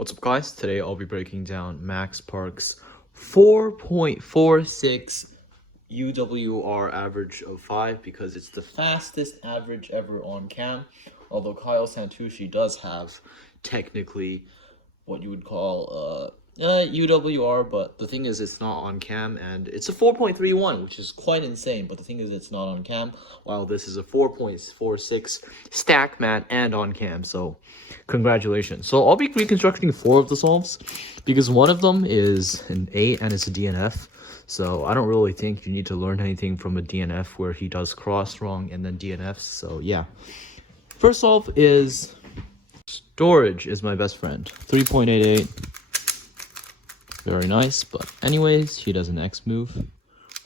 What's up, guys? Today I'll be breaking down Max Park's 4.46 UWR average of 5 because it's the fastest average ever on cam. Although Kyle Santucci does have technically what you would call UWR, but the thing is it's not on cam, and it's a 4.31, which is quite insane, but the thing is it's not on cam, while this is a 4.46 stack mat and on cam, so congratulations. So I'll be reconstructing 4 of the solves, because one of them is an 8 and it's a DNF, so I don't really think you need to learn anything from a DNF where he does cross wrong and then DNFs, so yeah. First solve is storage is my best friend, 3.88. Very nice, but anyways, he does an X move,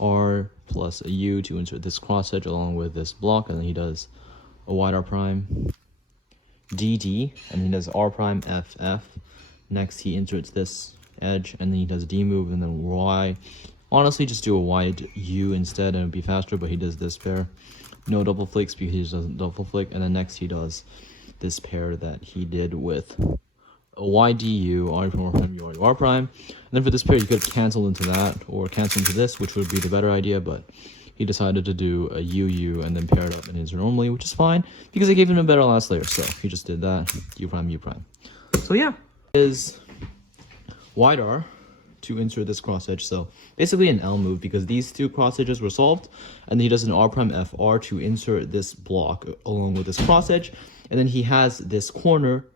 R plus a U to insert this cross edge along with this block, and then he does a wide R prime, DD, and he does R prime, FF. Next, he inserts this edge, and then he does a D move, and then Y. Honestly, just do a wide U instead, and it'd be faster, but he does this pair. No double flicks because he doesn't double flick, and then next he does this pair that he did with a YDU, R prime, U, R prime. And then for this pair, you could cancel into that or cancel into this, which would be the better idea, but he decided to do a UU and then pair it up in his normally, which is fine because I gave him a better last layer, so he just did that, U prime, U prime. So yeah, is wide R to insert this cross edge, so basically an L move because these two cross edges were solved, and then he does an R prime FR to insert this block along with this cross edge, and then he has this corner.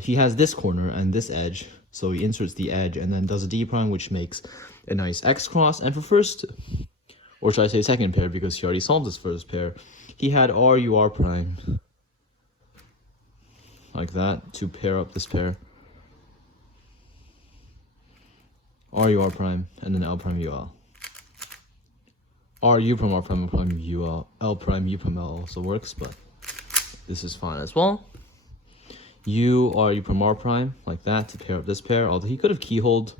He has this corner and this edge, so he inserts the edge and then does a D prime, which makes a nice X cross. And for first, or should I say second pair, because he already solved his first pair, he had RU R prime like that to pair up this pair, RU R prime, and then L prime UL. RU prime R prime L prime UL, L prime U prime L also works, but this is fine as well. U prime R prime like that to pair up this pair, although he could have keyholed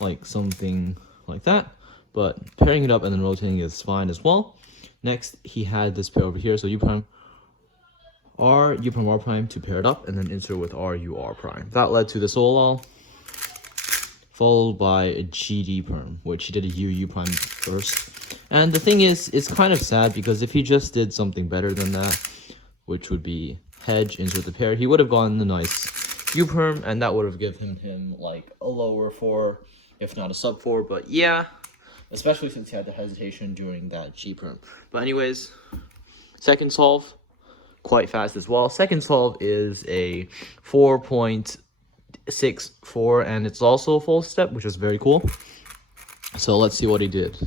like something like that, but pairing it up and then rotating is fine as well. Next, he had this pair over here, so U prime R prime to pair it up and then insert with RU R prime. That led to this OLL, followed by a GD perm, which he did a UU prime first. And the thing is, it's kind of sad because if he just did something better than that, which would be hedge, insert the pair, he would have gotten the nice U perm, and that would have given him like a lower 4, if not a sub 4. But yeah, especially since he had the hesitation during that G perm. But anyways, second solve, quite fast as well. Second solve is a 4.64, and it's also a full step, which is very cool. So let's see what he did.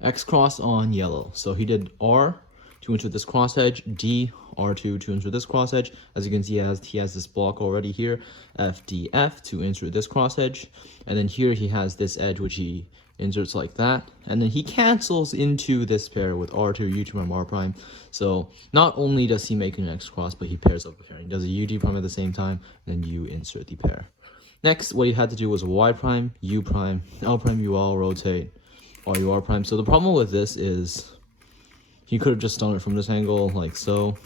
X cross on yellow. So he did R to insert this cross edge, D, R2 to insert this cross edge. As you can see, he has this block already here, FDF to insert this cross edge. And then here he has this edge, which he inserts like that. And then he cancels into this pair with R2, U prime, R prime. So not only does he make an X cross, but he pairs up the pair. He does a UD prime at the same time, and then you insert the pair. Next, what he had to do was a Y prime, U prime, L prime, UL, rotate, RU R prime. So the problem with this is he could have just done it from this angle, like so,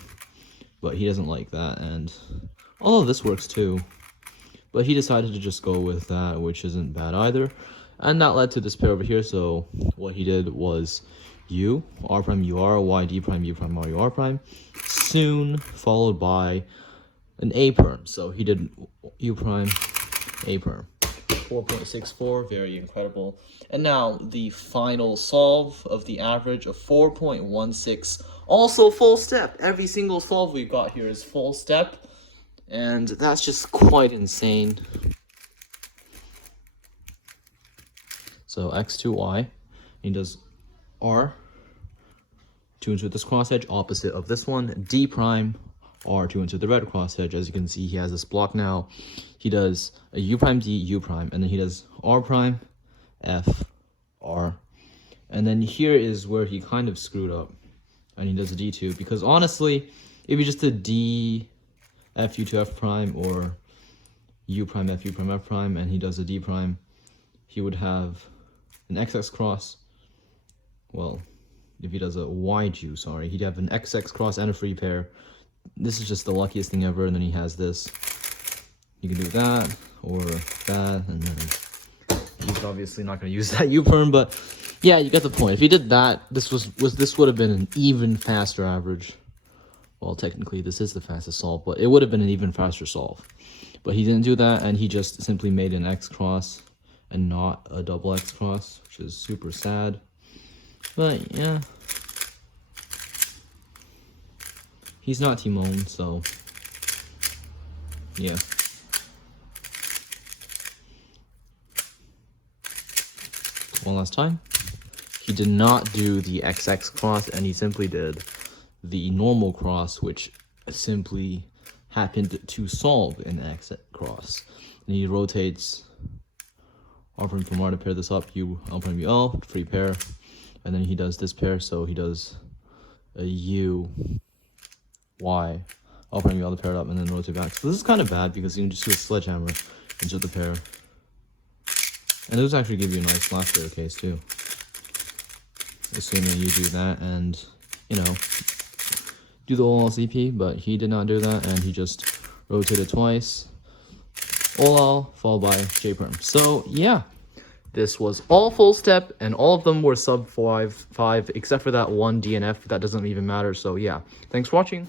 but he doesn't like that, and although this works too, but he decided to just go with that, which isn't bad either, and that led to this pair over here. So what he did was U, R prime, UR, Y, D prime, U prime, RU R prime, soon followed by an A perm. So he did U prime, A perm. 4.64, very incredible. And now the final solve of the average of 4.16, also full step. Every single solve we've got here is full step, and that's just quite insane. So X2Y, he does R to insert this cross edge, opposite of this one, D prime, R to insert the red cross edge. As you can see, he has this block now. He does a U prime D, U prime, and then he does R prime, F, R. And then here is where he kind of screwed up. And he does a D2, because honestly, if you just did D, F, U to F prime, or U prime, F, U prime, F prime, and he does a D prime, he would have an XX cross. Well, if he does a YG, sorry, he'd have an XX cross and a free pair, this is just the luckiest thing ever. And then he has this. You can do that or that, and then he's obviously not going to use that U-perm, but yeah, you get the point. If he did that, this would have been an even faster average. Well, technically, this is the fastest solve, but it would have been an even faster solve. But he didn't do that, and he just simply made an X-cross and not a double X-cross, which is super sad. But, yeah. He's not Timon, so... yeah. One last time. He did not do the XX cross, and he simply did the normal cross, which simply happened to solve an X cross. And he rotates R prime from R to pair this up, U L prime UL, free pair, and then he does this pair, so he does a U Y L prime UL to pair it up, and then rotate back. So this is kind of bad because you can just do a sledgehammer into the pair. And those actually give you a nice last pair case too. Assuming you do that and, you know, do the OL CP, but he did not do that, and he just rotated twice. OL followed by J perm. So yeah, this was all full step, and all of them were sub 5, except for that one DNF. That doesn't even matter. So yeah, thanks for watching.